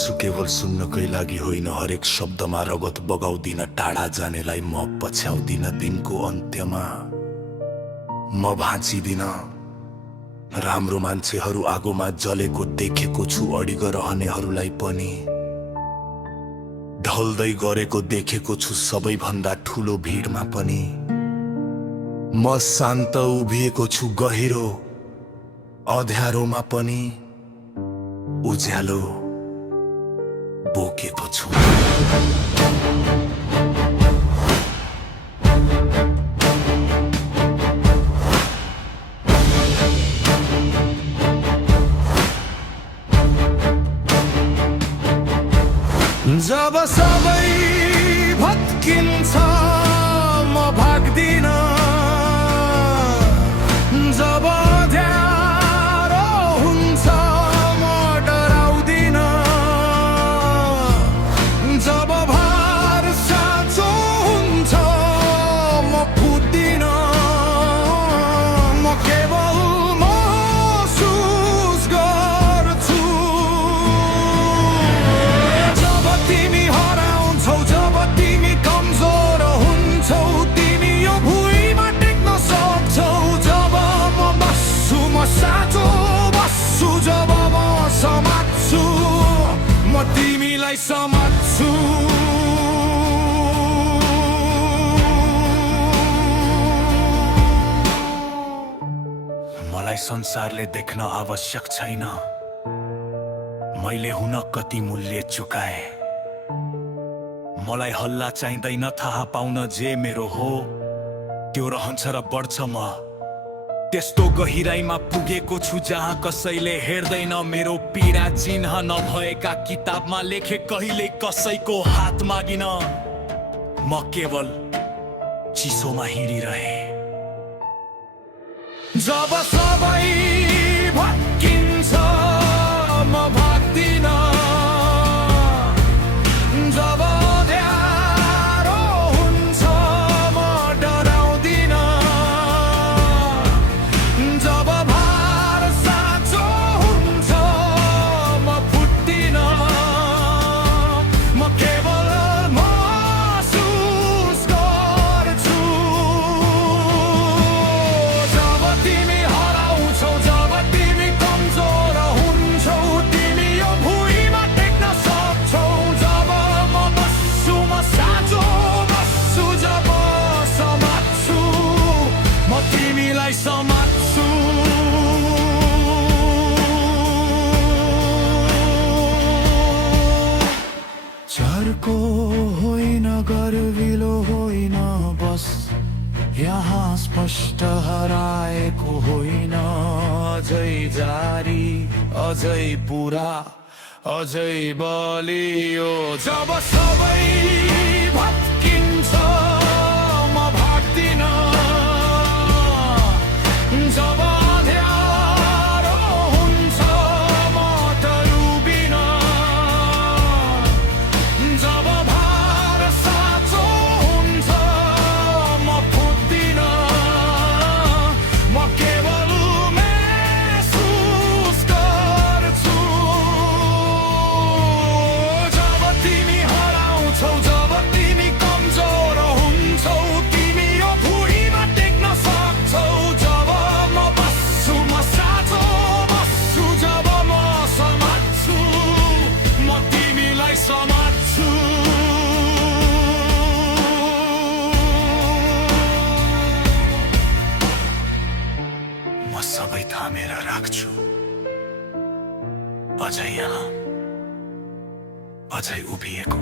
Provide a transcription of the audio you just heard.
बोल्छु केवल सुन्नकै लागि होइन, हरेक शब्दमा रगत बगाउँदिन। टाढा जानेलाई म पछ्याउँदिन, दिनको अन्त्यमा म भाँचिदिन। राम्रो मान्छेहरू आगोमा जलेको देखेको छु, अडिग रहनेहरूलाई पनि ढल्दै गरेको देखेको छु, सबैभन्दा ठुलो भिडमा पनि। म शान्त उभिएको छु, गहिरो अँध्यारोमा पनि उज्यालो बोकेको छु। जब सबै भत्किन्छ म भाग्दिन, जब अँध्यारो हुन्छ म डराउँदिन, जब भार साँचो हुन्छ म फुट्दिन। म केवल महसुस गर्छु, जब तिमी हराउँछौ, जब तिमी कमजोर हुन्छौ, तिमी यो भुइँमा टेक्न सक्छौ। जब म बस्छु, म साँचो बस्छु, जब म समात्छु, म तिमीलाई समात्छु। मलाई संसारले देख्न आवश्यक छैन, मैले हुन कति मूल्य चुकाए। मलाई हल्ला चाहिँदैन, थाहा पाउन जे मेरो हो त्यो रहन्छ र बढ्छ। म त्यस्तो गहिराईमा पुगेको छु जहाँ कसैले हेर्दैन मेरो पीडा। चिन्ह नभएका किताबमा लेखे, कहिले कसैको हात मागिन। म केवल चिसोमा हिँडिरहे। जब सबै भत्किन्छ म भाग्दिन, जब अँध्यारो हुन्छ म डराउँदिन, जब भार साँचो हुन्छ म फुट्दिन। म केवल महसुस गर्छु, जब तिमी हराउँछौ, जब तिमी कमजोर हुन्छौ, तिमी यो भुइँमा टेक्न सक्छौ। जब म बस्छु, म साँचो बस्छु, जब समात्छु, म तिमीलाई समात्छु। चर्को होइन, गर्विलो होइन, बस यहाँ स्पष्ट हराएको होइन। अझै जारी, अझै पुरा, अझै बलियो। जब सबै भत्किन्छ म भाग्दिन, जब अँध्यारो हुन्छ म डरुबिन, जब भार साँचो हुन्छ म फुट्दिन। म केवल महसुस गर्छु, जब तिमी हराउँछौ, जब तिमी कमजोर हुन्छौ, तिमी यो भुइँमा टेक्न सक्छौ। जब म बस्छु, म साँचो बस्छु, जब म समात्छु, म तिमीलाई समात्छु। म सबै थामेर राख्छु, अझै यहाँ, अझै उभिएको।